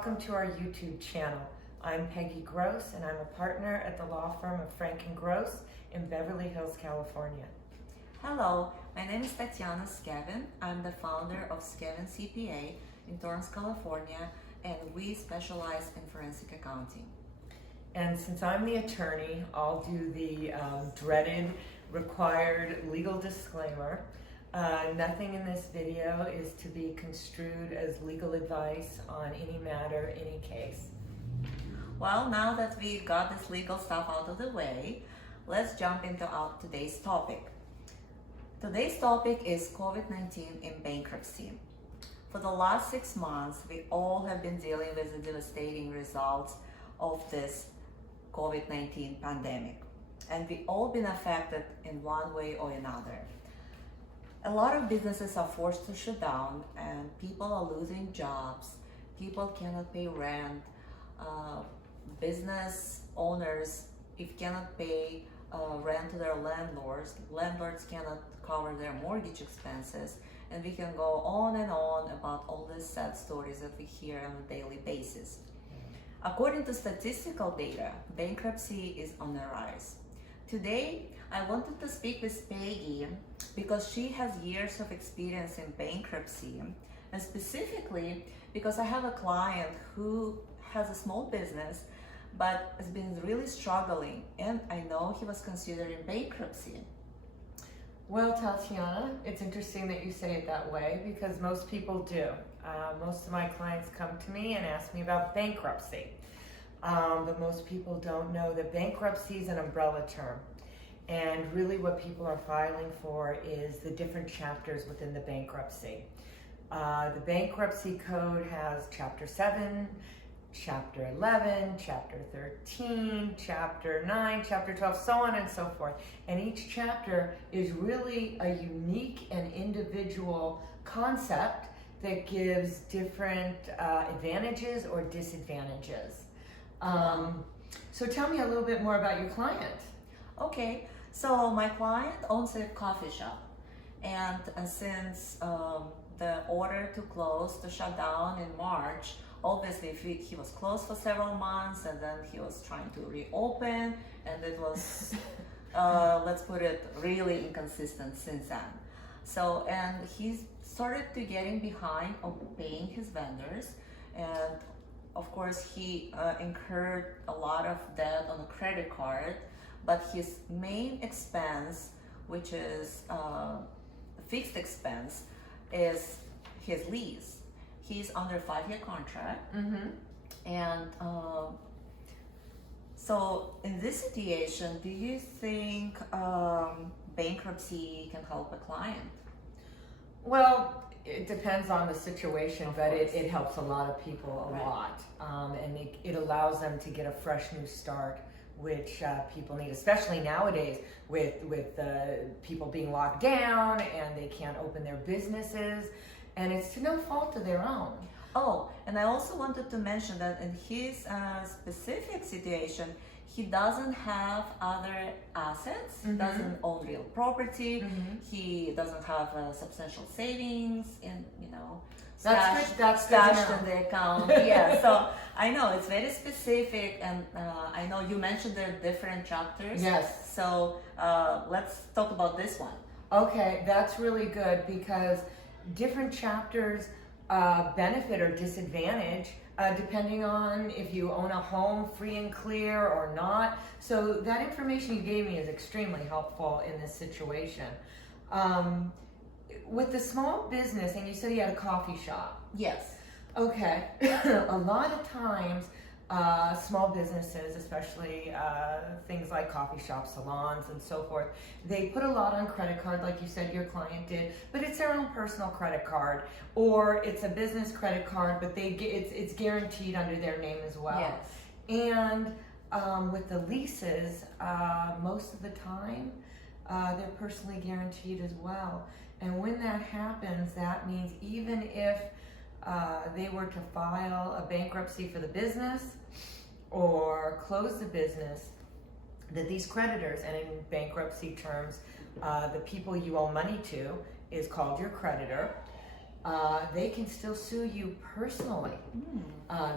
welcome to our YouTube channel. I'm Peggi Gross and I'm a partner at the law firm of Frank & Gross in Beverly Hills, California. Hello, my name is Tatyana Skevin. I'm the founder of Skevin CPA in Torrance, California, and we specialize in forensic accounting. And since I'm the attorney, I'll do the dreaded required legal disclaimer. Nothing in this video is to be construed as legal advice on any matter, any case. Well, now that we got this legal stuff out of the way, let's jump into our today's topic. Today's topic is COVID-19 in bankruptcy. For the last 6 months, we all have been dealing with the devastating results of this COVID-19 pandemic. And we've all been affected in one way or another. A lot of businesses are forced to shut down and people are losing jobs. People cannot pay rent. Business owners, if cannot pay rent to their landlords cannot cover their mortgage expenses. And we can go on and on about all these sad stories that we hear on a daily basis. According to statistical data, bankruptcy is on the rise. Today, I wanted to speak with Peggi because she has years of experience in bankruptcy, and specifically because I have a client who has a small business but has been really struggling, and I know he was considering bankruptcy. Well, Tatyana, it's interesting that you say it that way because most people do. Most of my clients come to me and ask me about bankruptcy. But most people don't know that bankruptcy is an umbrella term. And really what people are filing for is the different chapters within the bankruptcy. The bankruptcy code has Chapter 7, Chapter 11, Chapter 13, Chapter 9, Chapter 12, so on and so forth. And each chapter is really a unique and individual concept that gives different advantages or disadvantages. So tell me a little bit more about your client. Okay, so my client owns a coffee shop, and since the order to shut down in March, obviously he was closed for several months, and then he was trying to reopen, and it was, let's put it, really inconsistent since then. So, and he started to getting behind on paying his vendors, and of course he incurred a lot of debt on a credit card, but his main expense, which is a fixed expense, is his lease. He's under a 5-year contract. And so in this situation, do you think bankruptcy can help a client? Well, it depends on the situation, but it helps a lot of people a lot. And it allows them to get a fresh new start, which people need, especially nowadays with people being locked down and they can't open their businesses, and it's to no fault of their own. Oh, and I also wanted to mention that in his specific situation, he doesn't have other assets, doesn't own real property, he doesn't have substantial savings in, That's stashed in the account. Yeah, so I know it's very specific, and I know you mentioned there are different chapters. Yes. So let's talk about this one. Okay, that's really good because different chapters benefit or disadvantage depending on if you own a home free and clear or not. So that information you gave me is extremely helpful in this situation. With the small business, and you said you had a coffee shop. Yes. Okay. A lot of times, small businesses, especially things like coffee shops, salons, and so forth, they put a lot on credit card, like you said your client did, but it's their own personal credit card, or it's a business credit card, but it's guaranteed under their name as well. Yes. And with the leases, most of the time, they're personally guaranteed as well. And when that happens, that means even if they were to file a bankruptcy for the business or close the business, that these creditors, and in bankruptcy terms, the people you owe money to is called your creditor. they can still sue you personally.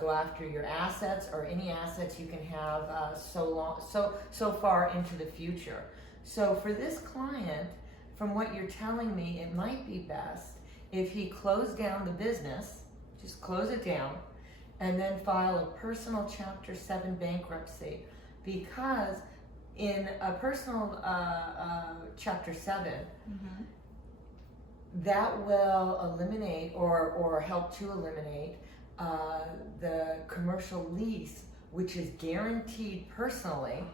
Go after your assets or any assets you can have so far into the future. So for this client, from what you're telling me, it might be best if he closed down the business, just close it down, and then file a personal Chapter 7 bankruptcy, because in a personal Chapter 7, that will eliminate or help to eliminate the commercial lease, which is guaranteed personally,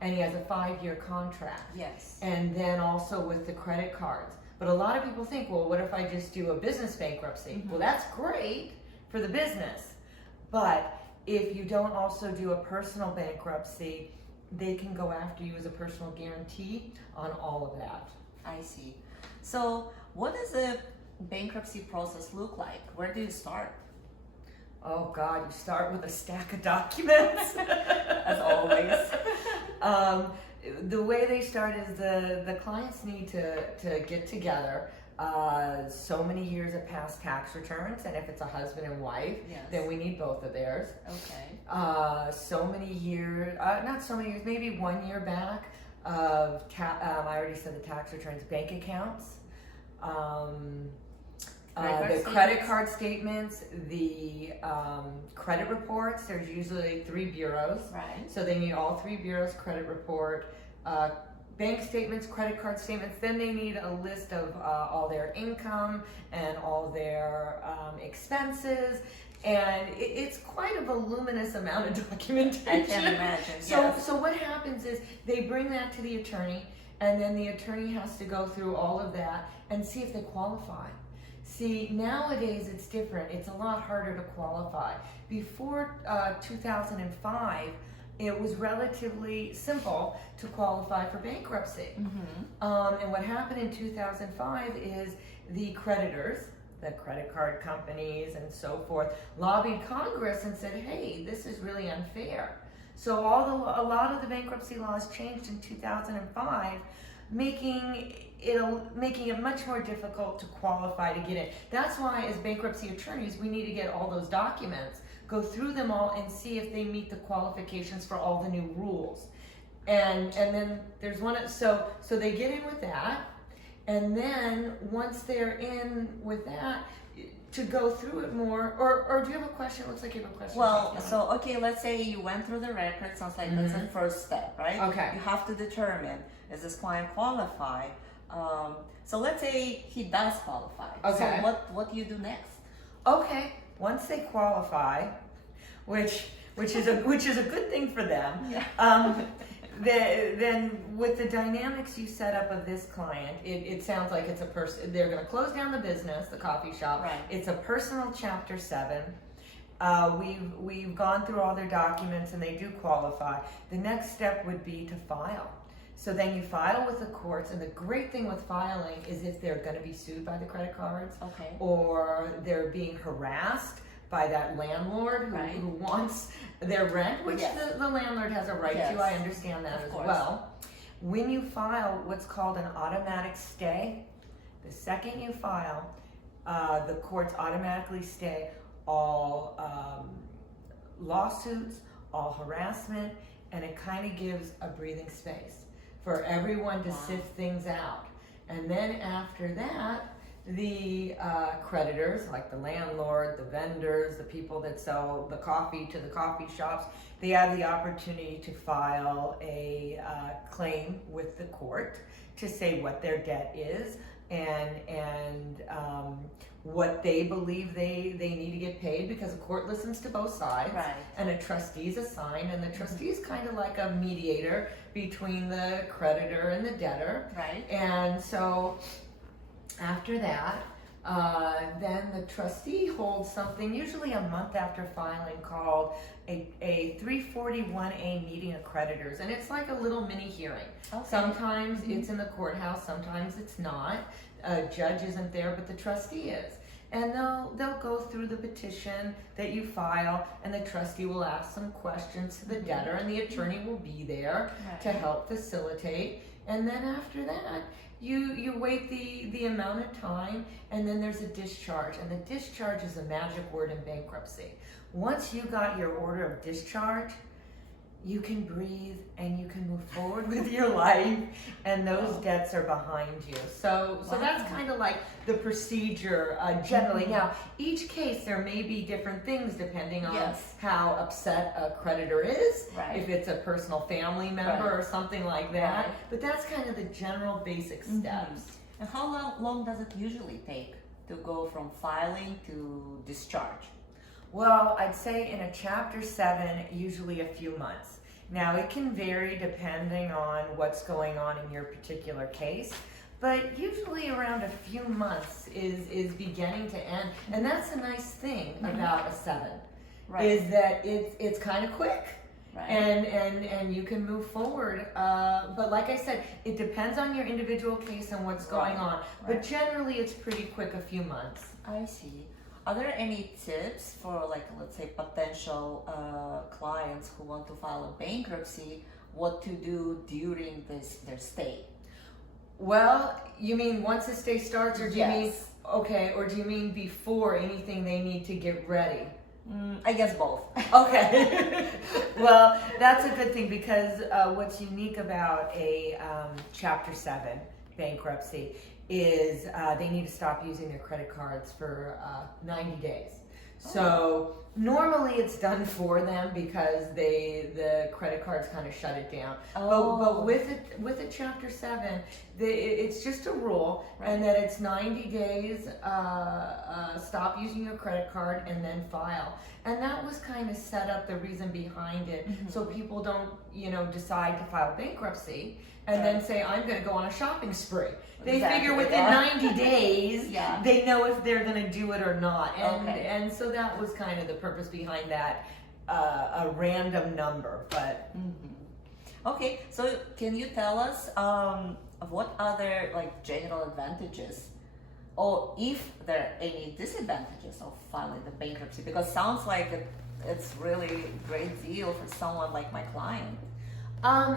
and he has a 5-year contract. Yes. And then also with the credit cards. But a lot of people think, well, what if I just do a business bankruptcy? Well, that's great for the business. But if you don't also do a personal bankruptcy, they can go after you as a personal guarantee on all of that. I see. So what does the bankruptcy process look like? Where do you start? Oh God, you start with a stack of documents. As always. The way they start is the clients need to get together so many years of past tax returns, and if it's a husband and wife, then we need both of theirs. Okay. So many years, not so many years, maybe 1 year back of, I already said the tax returns, bank accounts, the credit card statements, the credit reports. There's usually 3 bureaus. Right. So they need all 3 bureaus, credit report, bank statements, credit card statements. Then they need a list of all their income and all their expenses. And it's quite a voluminous amount of documentation. I can imagine, yes. So what happens is they bring that to the attorney, and then the attorney has to go through all of that and see if they qualify. See, nowadays it's different. It's a lot harder to qualify. Before 2005, it was relatively simple to qualify for bankruptcy. And what happened in 2005 is the creditors, the credit card companies and so forth, lobbied Congress and said, hey, this is really unfair. So a lot of the bankruptcy laws changed in 2005, making it much more difficult to qualify to get in. That's why as bankruptcy attorneys, we need to get all those documents, go through them all and see if they meet the qualifications for all the new rules. And then there's one, so they get in with that, and then once they're in with that, to go through it more, or do you have a question? It looks like you have a question. Well, so okay, let's say you went through the record. Sounds like that's the first step, right? Okay. You have to determine, is this client qualified? So let's say he does qualify. Okay. So what do you do next? Okay, once they qualify, which is a good thing for them. Yeah. Then with the dynamics you set up of this client, it sounds like it's a person. They're going to close down the business, the coffee shop. Right. It's a personal Chapter 7. We've gone through all their documents and they do qualify. The next step would be to file. So then you file with the courts, and the great thing with filing is if they're going to be sued by the credit cards, Okay. or they're being harassed by that landlord who wants their rent, which the landlord has a right to. I understand that as well. When you file what's called an automatic stay, the second you file, the courts automatically stay all lawsuits, all harassment, and it kind of gives a breathing space for everyone to sift things out. And then after that, the creditors, like the landlord, the vendors, the people that sell the coffee to the coffee shops, they have the opportunity to file a claim with the court to say what their debt is and what they believe they need to get paid, because the court listens to both sides. Right. And a trustee is assigned, and the trustee is kind of like a mediator between the creditor and the debtor. Right. And so after that, then the trustee holds something, usually a month after filing, called a 341A meeting of creditors. And it's like a little mini hearing. Okay. Sometimes it's in the courthouse, sometimes it's not. A judge isn't there, but the trustee is. and they'll go through the petition that you file, and the trustee will ask some questions to the debtor, and the attorney will be there to help facilitate. And then after that, you wait the amount of time, and then there's a discharge. And the discharge is a magic word in bankruptcy. Once you got your order of discharge, you can breathe and you can move forward with your life, and those debts are behind you. So that's kind of like the procedure generally. Now, each case there may be different things depending on how upset a creditor is, if it's a personal family member or something like that. But that's kind of the general basic steps. And how long does it usually take to go from filing to discharge? Well, I'd say in a Chapter 7, usually a few months. Now, it can vary depending on what's going on in your particular case, but usually around a few months is beginning to end. And that's a nice thing about a 7, is that it's kind of quick. And you can move forward. But like I said, it depends on your individual case and what's going on. But generally, it's pretty quick, a few months. I see. Are there any tips for, like, let's say, potential clients who want to file a bankruptcy, what to do during their stay? Well, you mean once the stay starts, or do you mean, or do you mean before anything they need to get ready? I guess both. Okay. Well, that's a good thing, because what's unique about a Chapter 7 bankruptcy is they need to stop using their credit cards for 90 days. So normally it's done for them because the credit cards kind of shut it down. But with a Chapter 7, it's just a rule, and that it's 90 days. Stop using your credit card and then file. And that was kind of set up, the reason behind it, so people don't decide to file bankruptcy and then say, I'm going to go on a shopping spree. They figure within 90 days, they know if they're going to do it or not. And so that was kind of the purpose behind that, a random number. But Okay, so can you tell us what other, like, general advantages, or if there are any disadvantages of filing the bankruptcy? Because it sounds like it's really a great deal for someone like my client.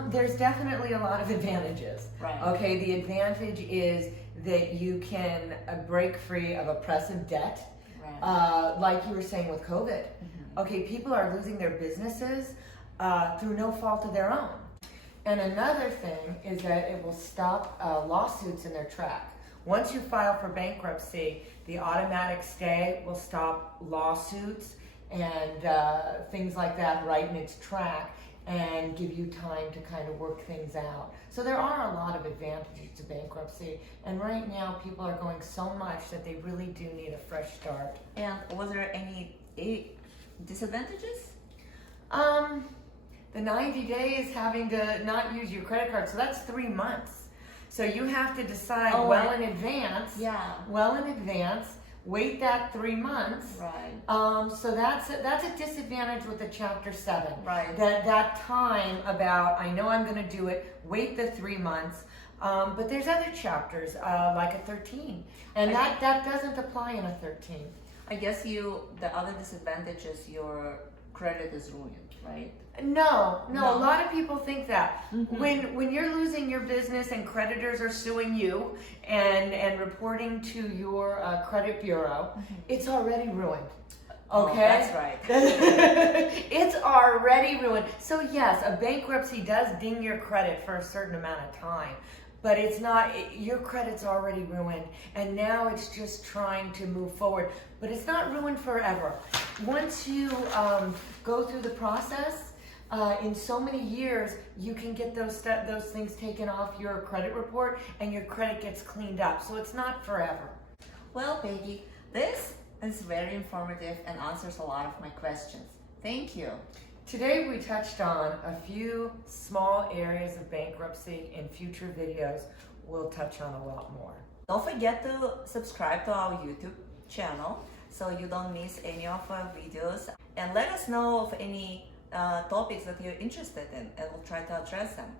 There's definitely a lot of advantages. Okay, the advantage is that you can break free of oppressive debt, like you were saying with COVID. Okay, people are losing their businesses through no fault of their own. And another thing is that it will stop lawsuits in their track. Once you file for bankruptcy, the automatic stay will stop lawsuits and things like that right in its track, and give you time to kind of work things out. So there are a lot of advantages to bankruptcy, and right now people are going so much that they really do need a fresh start. And was there any disadvantages? The 90 days having to not use your credit card, so that's 3 months. So you have to decide in advance. Well in advance. Wait that 3 months. So that's a disadvantage with the Chapter 7. That time about, I know I'm going to do it, wait the 3 months. But there's other chapters, like a 13. And that doesn't apply in a 13. I guess the other disadvantage is your credit is ruined, right? No, a lot of people think that. When you're losing your business and creditors are suing you and reporting to your credit bureau, it's already ruined. Okay? That's right. It's already ruined. So yes, a bankruptcy does ding your credit for a certain amount of time, but it's not, your credit's already ruined, and now it's just trying to move forward. But it's not ruined forever. Once you go through the process, in so many years, you can get those things taken off your credit report, and your credit gets cleaned up. So it's not forever. Well, Peggy, this is very informative and answers a lot of my questions. Thank you. Today we touched on a few small areas of bankruptcy. In future videos, we'll touch on a lot more. Don't forget to subscribe to our YouTube channel so you don't miss any of our videos. And let us know of any topics that you're interested in, and we'll try to address them.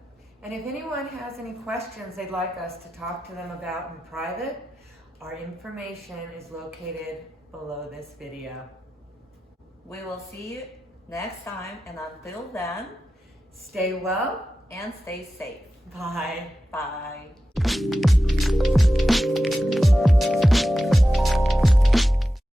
And if anyone has any questions they'd like us to talk to them about in private, Our information is located below this video. We will see you next time, and until then, Stay well. and stay safe. Bye. Bye.